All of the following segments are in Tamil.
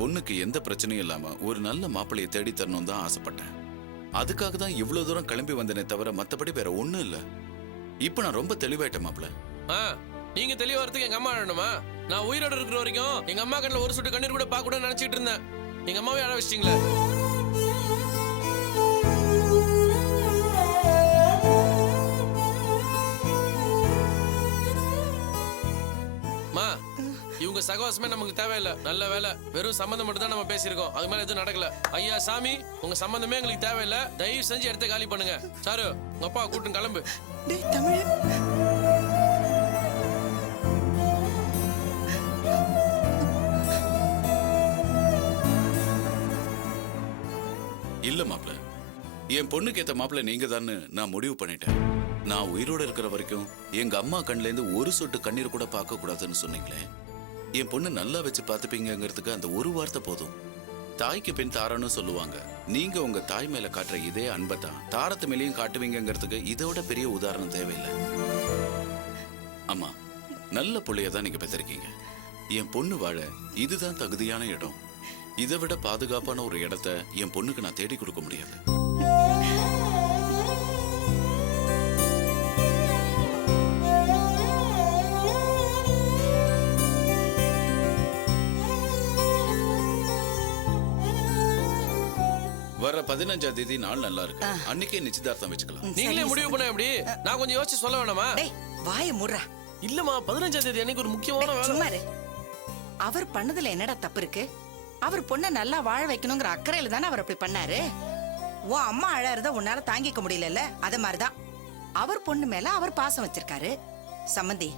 பொண்ணுக்கு எந்த பிரச்சனையும் இல்லாம ஒரு நல்ல மாப்பிள்ளையை தேடி தரணும் தான் ஆசைப்பட்டேன். அதுக்காக தான் இவ்வளவு தூரம் கிளம்பி வந்தனே தவிர மத்தபடி வேற ஒண்ணும் இல்ல. இப்ப நான் ரொம்ப தெளிவாயிட்டேன் மாப்பிள்ள. நீங்க தெளிவா வரதுக்கு எங்க அம்மா வேணுமா? நான் உயிரோட இருக்கிற வரைக்கும் எங்க அம்மா கண்ணில் ஒரு சொட்டு கண்ணீர் கூட பார்க்க கூட நினைச்சிட்டு இருந்தேன். எங்க அம்மாவே அழ வச்சிட்டீங்களே. இவங்க சகவாசமே நமக்கு தேவையில்லை. நல்ல வேலை, வெறும் சம்பந்தம் மட்டும் தான் நம்ம பேசியிருக்கோம். அது மேல எதுவும் நடக்கல. ஐயா சாமி, உங்க சம்பந்தமே எங்களுக்கு தேவையில்லை. தயவு செஞ்சு இடத்த காலி பண்ணுங்க. சாரு, உங்க அப்பா கூட்டும் கிளம்பு. இல்ல மாப்பிள்ள, என் பொண்ணுக்கு ஏத்த மாப்பிள்ள நீங்க தான் நான் முடிவு பண்ணிட்டேன். நான் உயிரோட இருக்கிற வரைக்கும் எங்க அம்மா கண்ல இருந்து ஒரு சொட்டு கண்ணீர் கூட பார்க்க கூடாதுன்னு சொன்னீங்களே. என் பொண்ணு நல்லா வச்சு பாத்துப்பீங்கிறதுக்கு அந்த ஒரு வார்த்தை போதும். தாய்க்கு பின் தாரன்னு சொல்லுவாங்க. நீங்க உங்க தாய் மேல காட்டுற இதே அன்பை தான் தாரத்து மேலேயும் காட்டுவீங்கிறதுக்கு இதோட பெரிய உதாரணம் தேவையில்லை. அம்மா, நல்ல புள்ளையதான் நீங்க பெற்றிருக்கீங்க. என் பொண்ணு வாழ இதுதான் தகுதியான இடம். இதை விட பாதுகாப்பான ஒரு இடத்தை என் பொண்ணுக்கு நான் தேடி கொடுக்க முடியாது. வர 15ஆம் தேதி நாள் நல்லா இருக்கு. அன்னைக்கே நிச்சயதார்த்தம் வச்சுக்கலாம். நீங்களே முடிவு பண்ண எப்படி? நான் கொஞ்சம் யோசிச்சு சொல்ல வேணாமா? வாய மூடுறா. இல்லம்மா, 15ஆம் தேதி அன்னைக்கு ஒரு முக்கியமான வேலை. அவர் பண்ணதுல என்னடா தப்பு இருக்கு? அவர் பொண்ணை நல்லா வாழ வைக்கணுங்கிற அக்கறையில தானே அவர் அப்படி பண்ணாரு. உன் அம்மா அழறத உன்னால தாங்கிக்க முடியல. அத மாதிரிதான் அவர் பொண்ணு மேல அவர் பாசம் வச்சிருக்காரு. சம்மந்தி,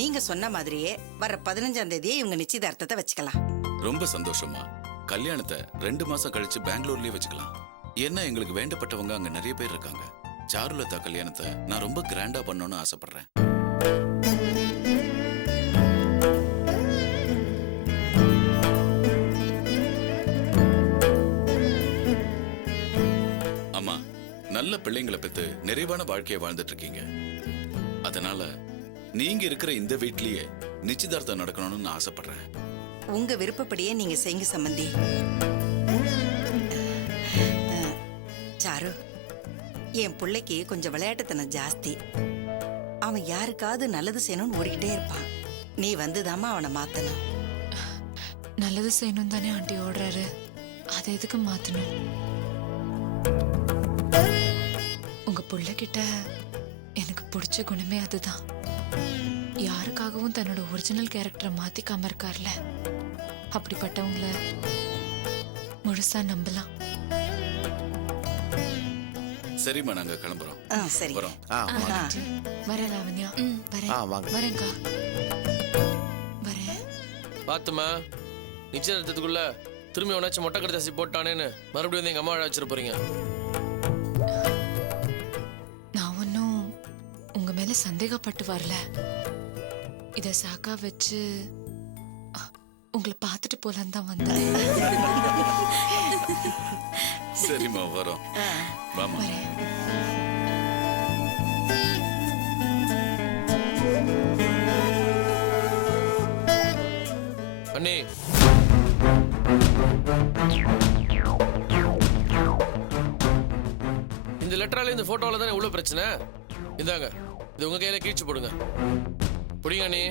நீங்க சொன்ன மாதிரியே வர 15ஆம் தேதியே இவங்க நிச்சயதார்த்தத்தை வச்சுக்கலாம். ரொம்ப சந்தோஷமா. கல்யாணத்தை 2 மாசம் கழிச்சு பெங்களூர்லயே வச்சுக்கலாம். ஏன்னா எங்களுக்கு வேண்டப்பட்டவங்க அங்க நிறைய பேர் இருக்காங்க. சாருலதா கல்யாணத்தை நான் ரொம்ப கிராண்டா பண்ணணும்னு ஆசைப்படுறேன். அம்மா, நல்ல பிள்ளைங்களை பெற்று நிறைவான வாழ்க்கையை வாழ்ந்துட்டு இருக்கீங்க. அதனால நீங்க இருக்கிற இந்த வீட்லயே நிச்சயதார்த்தம் நடக்கணும்னு நான் ஆசைப்படுறேன். உங்க விருப்பப்படியே நீங்க செய்யுங்க சம்பந்தி. சாரு, என் பிள்ளைக்கு கொஞ்சம் விளையாட்டுத்தனம் ஜாஸ்தி. அவன் யாருக்காவது நல்லது செய்யணும்னு ஓடிக்கிட்டே இருப்பான். நீ வந்துதாமா அவனை மாத்தணும். நல்லது செய்யணும் தானே ஆண்டி ஓடுறாரு. அதை எதுக்கு மாத்தணும்? உங்க புள்ளகிட்ட எனக்கு பிடிச்ச குணமே அதுதான். யாருக்காகவும் தன்னோட ஒரிஜினல் கேரக்டரை மாத்திக்காம இருக்கார்ல. அப்படிப்பட்டவங்கள முழுசா நம்பலாம். சரிம்மா, நாங்க கிளம்புறோம். சரி, வரோம். வரேன் லாவண்யா. வரேன்க்கா. வரேன். பாத்துமா, நிச்சயதார்த்தத்துக்குள்ள திரும்பி உனாச்சும் மொட்டை கடைசி போட்டானேன்னு மறுபடியும் வந்து எங்க அம்மா வச்சிட போறீங்க. நான் ஒன்னும் உங்க மேல சந்தேகப்பட்டு வரல. இத சாக்கா வச்சு உங்களை பார்த்துட்டு போலான்னு தான் வந்தேன். சரிம்மா, வரோம். வரேன். அண்ணி, இந்த லெட்டரால இந்த போட்டோல தானே இவ்வளவு பிரச்சனை. இந்தாங்க, இது உங்க கையில கீழ்ச்சி போடுங்க. புடிங்க அண்ணி.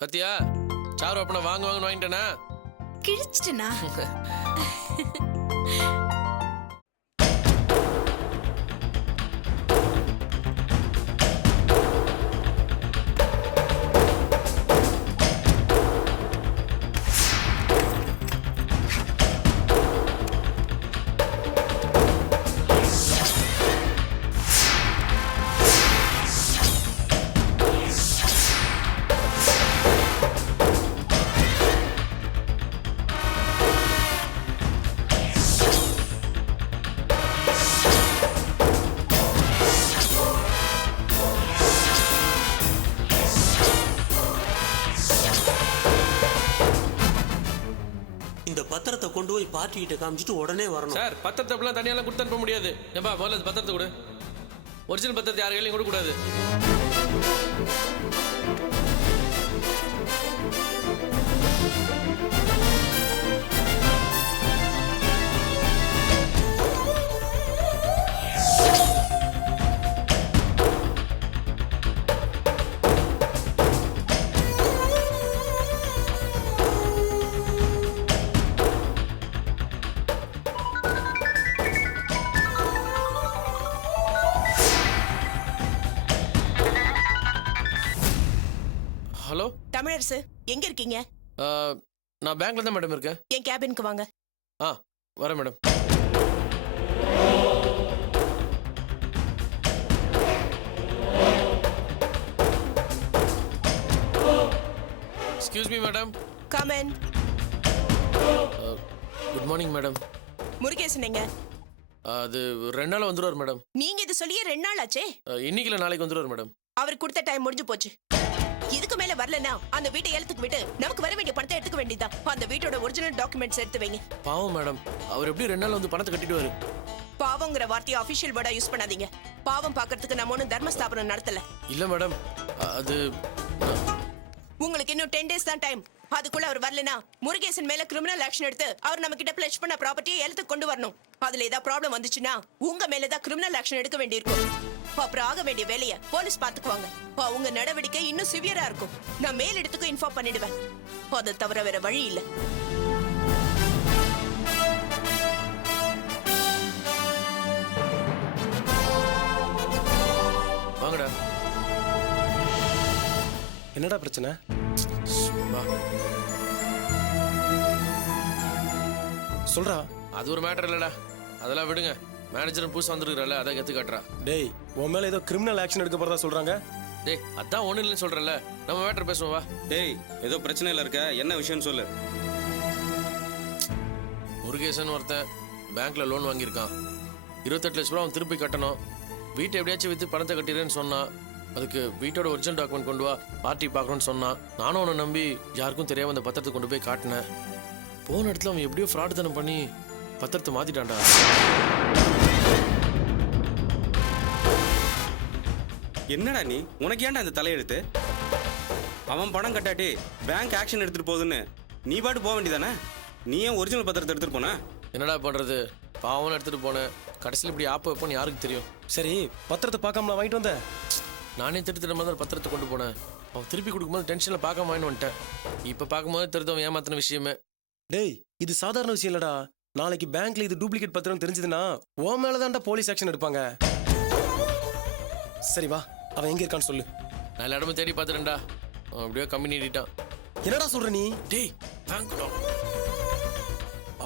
பத்தியா, சாரு அப்பனா வாங்குவாங்கன்னு வாங்கிட்டேனா? கிழிச்சிட்டனா? பத்திரத்தை கொண்டு போய் பார்ட்டி கிட்ட காமிச்சிட்டு உடனே வரணும் சார். பத்திரத்தை அப்படிலாம் தனியாலாம் கொடுத்து அனுப்ப முடியாது. ஏப்பா முதல்ல பத்திரத்தை கொடு. ஒரிஜினல் பத்திரத்தை யார் கையிலையும் கொடுக்க கூடாது. ஹலோ, தமிழரசு எங்க இருக்கீங்க? நான் பேங்க்ல தான் மேடம் இருக்கேன். என் கேபினுக்கு வாங்க. வரேன் madam. Excuse me madam. Come in. Good morning madam. Murugesan எங்க? அது 2 நாள் வந்துருவார் மேடம். நீங்க இது சொல்லியே 2 நாள் ஆச்சே. இன்னைக்கு இல்லை நாளைக்கு வந்துருவார் மேடம். அவர் கொடுத்த டைம் முடிஞ்சு போச்சு. இதுக்கு மேல வரலனா அந்த வீட்டை எழுத்துக்கு விட்டு நமக்கு வர வேண்டிய பணத்தை எடுத்துக்க வேண்டியதா. அந்த வீட்டோட ஒரிஜினல் டாக்குமெண்ட்ஸ் எடுத்து வைங்க. பாவம் மேடம், அவர் எப்படி 2 நாள் வந்து பணத்தை கட்டிடுவாரு? பாவங்கிற வார்த்தையை அபிஷியல் வேர்டா யூஸ் பண்ணாதீங்க. பாவம் பாக்குறதுக்கு நம்ம ஒன்னும் தர்மஸ்தாபனம் நடத்தல. இல்ல மேடம், அது உங்களுக்கு இன்னும் 10 days தான் டைம். அதுக்குள்ள அவர் வரலனா முருகேசன் மேல கிரிமினல் ஆக்ஷன் எடுத்து அவர் நம்ம கிட்ட பிளட்ஜ் பண்ண ப்ராப்பர்ட்டியை எழுத்துக்கு கொண்டு வரணும். அதுல ஏதாவது ப்ராப்ளம் வந்துச்சுன்னா உங்க மேலதான் கிரிமினல் ஆக்ஷன் எடுக்க வேண்டியிருக்கும். அப்புறம் ஆக வேண்டிய வேலையை போலீஸ் பாத்துக்குவாங்க. உங்க நடவடிக்கை இன்னும் சிவியரா இருக்கும். நான் மேல் இடத்துக்கும் இன்ஃபார்ம் பண்ணிடுவேன். அதை தவிர வேற வழி இல்ல. வாங்கடா. என்னடா பிரச்சனை? வா. சொல்றா. அது ஒரு மேட்டர் இல்லடா, அதெல்லாம் விடுங்க. மேனேஜர் புதுசா வந்துருக்கல, அதை கத்து காட்டுறா. டேய், உன் மேல ஏதோ கிரிமினல் ஆக்ஷன் எடுக்க போறதா சொல்றாங்க. டேய், அதான் ஒண்ணு இல்லைன்னு சொல்றல, நம்ம மேட்டர் பேசுவோம் வா. டேய், ஏதோ பிரச்சனையில இருக்க, என்ன விஷயம் சொல்லு. முருகேசன் ஒருத்தன் பேங்க்ல லோன் வாங்கியிருக்கான். 28 லட்ச ரூபா அவன் திருப்பி கட்டணும். வீட்டை எப்படியாச்சும் வித்து பணத்தை கட்டிடுறேன்னு சொன்னான். அதுக்கு வீட்டோட ஒரிஜினல் டாக்குமெண்ட் கொண்டு வா, பார்ட்டி பார்க்கணும்னு சொன்னான். நானும் அவனை நம்பி யாருக்கும் தெரியாம அந்த பத்திரத்தை கொண்டு போய் காட்டினேன். போன இடத்துல அவன் எப்படியோ ஃப்ராட் தனம் பண்ணி பத்திரத்தை மாத்திட்டான்டா. என்னடா நீ, உனக்கு ஏன்டா இந்த தலையெழுத்து? அவன் பணம் கட்டாட்டி பேங்க் ஆக்ஷன் எடுத்துட்டு போகுதுன்னு நீ பாட்டு போக வேண்டியதானே? நீ ஏன் ஒரிஜினல் பத்திரத்தை எடுத்துட்டு போன? என்னடா பண்றது, பாவம் எடுத்துட்டு போனேன். கடைசியில் இப்படி ஆப்ப வைப்போன்னு யாருக்கு தெரியும்? சரி, பத்திரத்தை பார்க்காம நான் வாங்கிட்டு வந்தேன். நானே திருத்தின மாதிரி பத்திரத்தை கொண்டு போனேன். அவன் திருப்பி கொடுக்கும்போது டென்ஷன்ல பார்க்காம வாங்கிட்டு வந்துட்டேன். இப்ப பார்க்கும்போது தெரிஞ்சவன் ஏமாத்தின விஷயமே. டேய், இது சாதாரண விஷயம் இல்லடா. நாளைக்கு பேங்க்ல இது டூப்ளிகேட் பத்திரம் தெரிஞ்சதுன்னா உன் மேலதான்டா போலீஸ் ஆக்ஷன் எடுப்பாங்க. சரி வா, அவன் எங்க இருக்கான்னு சொல்லு. நான் எல்லா இடமும் தேடி பார்த்துட்டேன்டா. அவன் அப்படியே கம்பெனி நீட்டான். என்னடா சொல்ற நீ? டேய், பேங்க்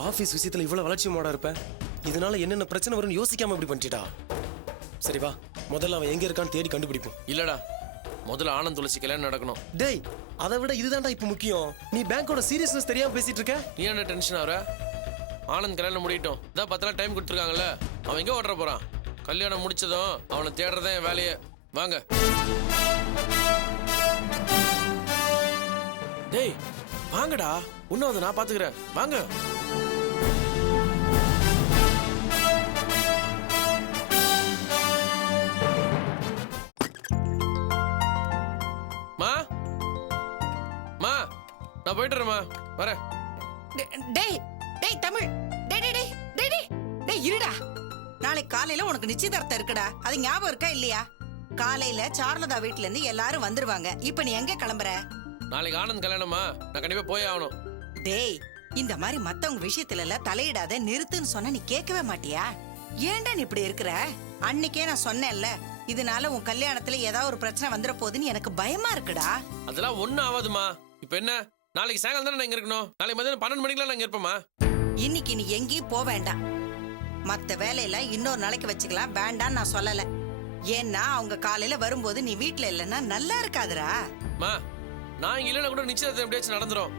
ஆபீஸ் விஷயத்துல இவ்வளவு வளர்ச்சி மோடா இருப்ப, இதனால என்னென்ன பிரச்சனை வரும்னு யோசிக்காம இப்படி பண்ணிட்டா. சரி வா, முதல்ல அவன் எங்க இருக்கான்னு தேடி கண்டுபிடிப்போம். இல்லடா, முதல்ல ஆனந்த் துளசி கல்யாணம் நடக்கணும். டேய், அதை விட இதுதான்டா இப்ப முக்கியம். நீ பேங்கோட சீரியஸ்னஸ் தெரியாம பேசிட்டு இருக்க. நீ என்ன டென்ஷன் ஆகுற? ஆனந்த் கல்யாணம் முடியட்டும். இதான் 10 நாள் டைம் கொடுத்துருக்காங்கல்ல, அவன் எங்க ஓட்டுற போறான்? கல்யாணம் முடிச்சதும் அவனை தேடுறதே என் வேலையே. வாங்க. டேய் வாங்கடா, இன்னும் அதை நான் பாத்துக்கிறேன். வாங்க. மா மா, நான் போயிட்டுறேம்மா, வரேன். டேய் டேய் தமிழ், டேய் டேய் டேய் டேய் டேய் டேய் இருடா. நாளைக்கு காலையில உனக்கு நிச்சயதார்த்தம் இருக்குடா, அது ஞாபகம் இருக்கா இல்லையா? காலையில சாருலதா வீட்ல இருந்து எல்லாரும் வந்துருவாங்க. இப்ப நீ எங்க கிளம்புற? நாளைக்கு ஆனந்த் கல்யாணமா, நான் கண்டிப்பா போய் ஆகணும். டேய், இந்த மாதிரி மத்தவங்க விஷயத்துல எல்லாம் தலையிடாத, நிறுத்துன்னு சொன்னா நீ கேட்கவே மாட்டியா? ஏன்டா நீ இப்படி இருக்கிற? அன்னைக்கே நான் சொன்னேன்ல, இதனால உன் கல்யாணத்துல ஏதாவது ஒரு பிரச்சனை வந்துட போகுதுன்னு எனக்கு பயமா இருக்குடா. அதெல்லாம் ஒண்ணும் ஆகாதுமா. இப்ப என்ன, நாளைக்கு சாயங்காலம் தானே நான் இங்க இருக்கணும். நாளைக்கு மதியம் 12 மணிக்கெல்லாம் நான் இங்க இருப்பேம்மா. இன்னைக்கு நீ எங்கேயும் போக வேண்டாம். மத்த வேலையில இன்னொரு நாளைக்கு வச்சுக்கலாம், வேண்டான்னு நான் சொல்லல. ஏன்னா அவங்க காலையில வரும்போது நீ வீட்டுல இல்லைன்னா நல்லா இருக்காதுடா. மா, நான் இங்க இல்லைன்னா கூட நிச்சயதார்த்தம் எப்படியாச்சும் நடந்துரும்.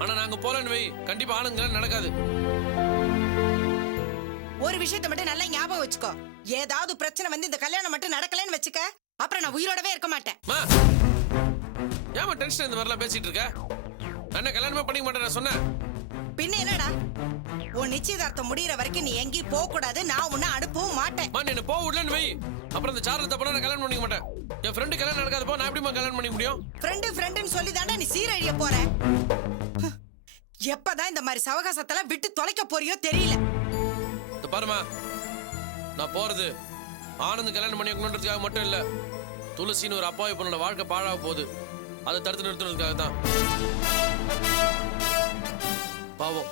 ஆனா நாங்க போலன்னு வை, கண்டிப்பா ஆனந்த் கல்யாணம் நடக்காது. ஒரு விஷயத்தை மட்டும் நல்லா ஞாபகம் வச்சுக்கோ, ஏதாவது பிரச்சனை வந்து இந்த கல்யாணம் மட்டும் நடக்கலன்னு வச்சுக்க, அப்புறம் நான் உயிரோடவே இருக்க மாட்டேன். மா, ஏமா டென்ஷன் இந்த மாதிரிலாம் பேசிட்டு இருக்க? நான் கல்யாணமே பண்ணிக்க மாட்டேன் நான் சொன்னேன். பின்ன என்னடா, உன் நிச்சயதார்த்தம் முடியற வரைக்கும் நீ எங்கேயும் போக கூடாது, நான் உன்னை அனுப்பவும் மாட்டேன். மா, நீ என்ன போக விடலன்னு வை. அப்புறம் இந்த சார்ல தப்பா நான் கல்யாணம் பண்ணிக்க மாட்டேன். என் ஃப்ரெண்டு கல்யாணம் நடக்காதப்போ நான் எப்படிமா கல்யாணம் பண்ணிக்க முடியும்? ஃப்ரெண்டுன்னு சொல்லி தாண்டா நீ சீரழிய போற. எப்பதான் இந்த மாதிரி சவகாசத்தெல்லாம் விட்டு தொலைக்க போறியோ தெரியல. இந்த பாருமா, நான் போறது ஆனந்த் கல்யாணம் பண்ணி வைக்கணுன்றதுக்காக மட்டும் இல்ல. துளசின்னு ஒரு அப்பாவி பொண்ணோட வாழ்க்கை பாழாக போகுது. அதை தடுத்து நிறுத்துறதுக்காக தான். பாவம்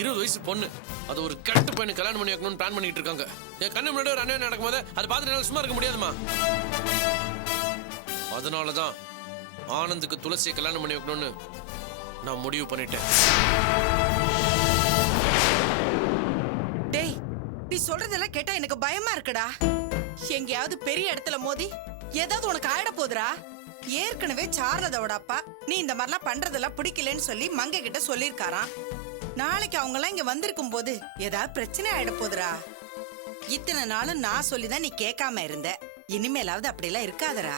20 வயசு பொண்ணு, அது ஒரு கரெக்ட் பையனுக்கு கல்யாணம் பண்ணி வைக்கணும்னு பிளான் பண்ணிட்டு இருக்காங்க. என் கண்ணு முன்னாடி ஒரு அண்ணன் நடக்கும்போது அதை பார்த்துட்டு என்னால சும்மா இருக்க முடியாதுமா. அதனாலதான் ஆனந்துக்கு துளசியை கல்யாணம் பண்ணி வைக்கணும்னு நான் முடிவு பண்ணிட்டேன். டேய், நீ சொல்றதெல்லாம் கேட்டா எனக்கு பயமா இருக்குடா. எங்கேயாவது பெரிய இடத்துல மோதி ஏதாவது உனக்கு ஆயிட போகுதுடா. ஏற்கனவே சாரதோட அப்பா நீ இந்த மாதிரிலாம் பண்றதெல்லாம் பிடிக்கலன்னு சொல்லி மங்க கிட்ட சொல்லியிருக்காராம். நாளைக்கு அவங்க எல்லாம் இங்க வந்திருக்கும் போது ஏதாவது பிரச்சனை ஆயிட போகுதுடா. இத்தனை நாளும் நான் சொல்லிதான் நீ கேட்காம இருந்த. இனிமேலாவது அப்படிலாம் இருக்காதடா.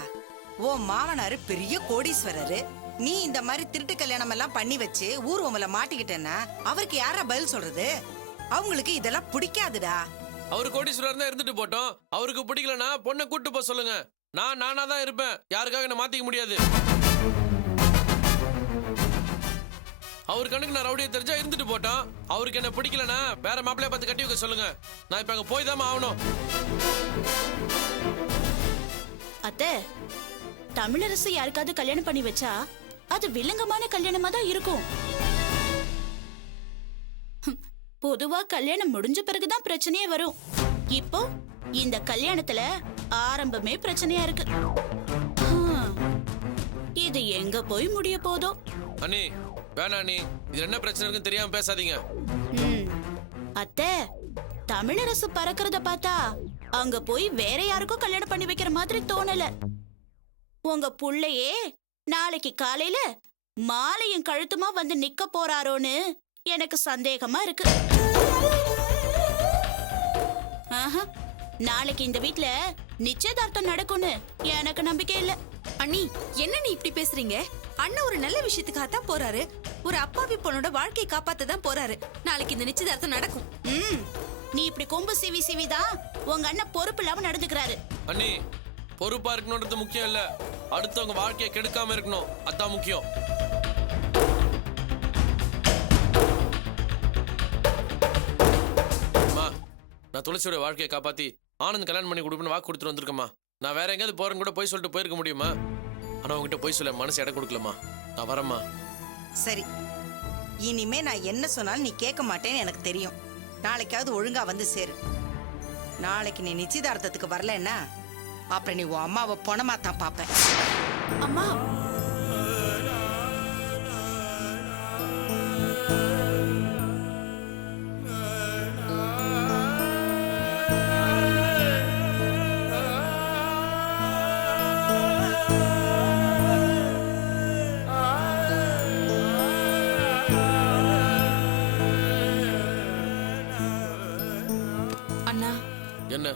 ஓ மாமனாரு பெரிய கோடீஸ்வரரு. நீ இந்த மாதிரி திருட்டு கல்யாணம் எல்லாம் பண்ணி வச்சு ஊர் உமல மாட்டிக்கிட்டேன்னா அவருக்கு யாரா பதில் சொல்றது? அவங்களுக்கு இதெல்லாம் பிடிக்காதுடா. அவரு கோடீஸ்வரர் தான் இருந்துட்டு போட்டோம். அவருக்கு பிடிக்கலன்னா பொண்ணை கூட்டு போக சொல்லுங்க. நானா தான் இருப்பேன். யாருக்காக என்ன மாத்திக்க முடியாது. அவர் கணக்கு நான் ரவுடியை தெரிஞ்சா இருந்துட்டு போட்டோம். அவருக்கு என்ன பிடிக்கலன்னா வேற மாப்பிள்ளைய பார்த்து கட்டி வைக்க சொல்லுங்க. நான் இப்ப அங்க போய் தான் ஆகணும். அத்தை, தமிழரசு யாருக்காவது கல்யாணம் பண்ணி வச்சா அது வில்லங்கமான கல்யாணமா தான் இருக்கும். பொதுவா கல்யாணம் முடிஞ்ச பிறகுதான் பிரச்சனையே வரும். இப்போ இந்த கல்யாணத்துல ஆரம்பமே பிரச்சனையா இருக்கு. இது எங்க போய் முடிய போதோ? அண்ணி வேணா அண்ணி, இது என்ன பிரச்சனை இருக்குன்னு தெரியாம பேசாதீங்க. அத்தை, தமிழரசு பறக்கிறத பார்த்தா அங்க போய் வேற யாருக்கும் கல்யாணம் பண்ணி வைக்கிற மாதிரி தோணல. உங்க புள்ளையே நாளைக்கு காலையில மாலையும் கழுத்துமா வந்து நிக்க போறாரோன்னு எனக்கு சந்தேகமா இருக்கு. நாளைக்கு இந்த வீட்ல நிச்சயதார்த்தம் நடக்கும்னு எனக்கு நம்பிக்கை இல்ல. அண்ணி, என்ன நீ இப்படி பேசுறீங்க? அண்ணன் ஒரு நல்ல விஷயத்துக்காக தான் போறாரு. ஒரு அப்பாவி பொண்ணோட வாழ்க்கையை காப்பாத்த தான் போறாரு. நாளைக்கு இந்த நிச்சயதார்த்தம் நடக்கும். நீ இப்படி கொம்பு சிவி சிவிதான் உங்க அண்ணன் பொறுப்பு இல்லாம நடந்துக்கிறாரு. அண்ணி, பொறுப்பா இருக்கணும்ன்றது முக்கியம் இல்ல, அடுத்தவங்க வாழ்க்கையை கெடுக்காம இருக்கணும், அதான் முக்கியம். நான் துளசியோட வாழ்க்கையை காப்பாத்தி ஆனந்த் கல்யாணம் பண்ணி கொடுப்பேன்னு வாக்கு கொடுத்துட்டு வந்திருக்கேம்மா. நான் வேற எங்கேயாவது போறேன்னு கூட போய் சொல்லிட்டு போயிருக்க முடியுமா? ஆனா உங்ககிட்ட போய் சொல்ல மனசு இடம் கொடுக்கலமா. நான் வரேம்மா. சரி, இனிமே நான் என்ன சொன்னாலும் நீ கேட்க மாட்டேன்னு எனக்கு தெரியும். நாளைக்காவது ஒழுங்கா வந்து சேரு. நாளைக்கு நீ நிச்சயதார்த்தத்துக்கு வரலன்னா அப்புறம் நீ உன் அம்மாவை பொணமா தான் பாப்ப. அம்மா, என்ன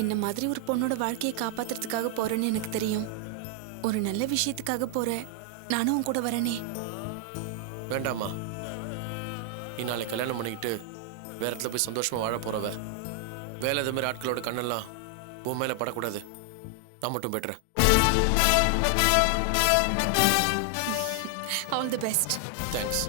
என்ன மாதிரி ஒரு பொண்ணோட வாழ்க்கையை காப்பாத்துறதுக்காக போறேன்னு எனக்கு தெரியும். ஒரு நல்ல விஷயத்துக்காக போறேன். நானும் உன் கூட வரேனே. வேண்டாமா, நீ நாளை கல்யாணம் பண்ணிக்கிட்டு வேற இடத்துல போய் சந்தோஷமா வாழ போறவ. வேலை இது மாதிரி ஆட்களோட கண்ணெல்லாம் உன் மேல படக்கூடாது. நான் மட்டும் பெற்றேன். All the best. தேங்க்ஸ்.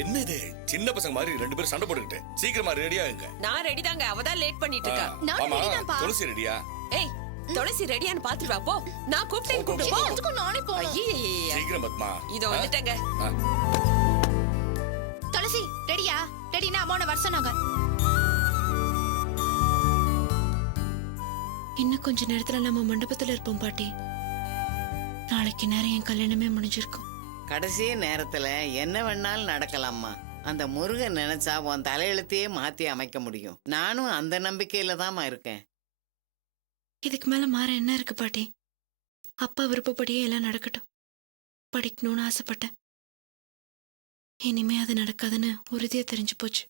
என்னது சின்ன பசங்க மாதிரி ரெண்டு பேரும் சண்டை போட்டுக்கிட்டு சீக்கிரமா ரெடியா இருங்க. நான் ரெடி தாங்க, அவதான் லேட் பண்ணிட்டு இருக்கா. துளசி ரெடியா? ஏய், துளசி ரெடியான்னு பாத்துட்டு வா போ. நான் கூப்பிட்டேன், கூப்பிட்டு போ. அதுக்கு நானே போறேன். சீக்கிரம் பத்மா. இதோ வந்துட்டேங்க. துளசி ரெடியா? ரெடினா அம்மா வர சொன்னாங்க. இன்னும் கொஞ்ச நேரத்துல நம்ம மண்டபத்துல இருப்போம் பாட்டி. நாளைக்கு நேரம் என் கல்யாணமே முடிஞ்சிருக்கும். கடைசி நேரத்துல என்ன வேணாலும் நடக்கலாமா. அந்த முருகன் நினைச்சா உன் தலையெழுத்தையே மாத்தி அமைக்க முடியும். நானும் அந்த நம்பிக்கையில தாம்மா இருக்கேன். இதுக்கு மேல மாற என்ன இருக்கு பாட்டி? அப்பா விருப்பப்படியே எல்லாம் நடக்கட்டும். படிக்கணும்னு ஆசைப்பட்டேன். இனிமே அது நடக்காதுன்னு உறுதியா தெரிஞ்சு போச்சு.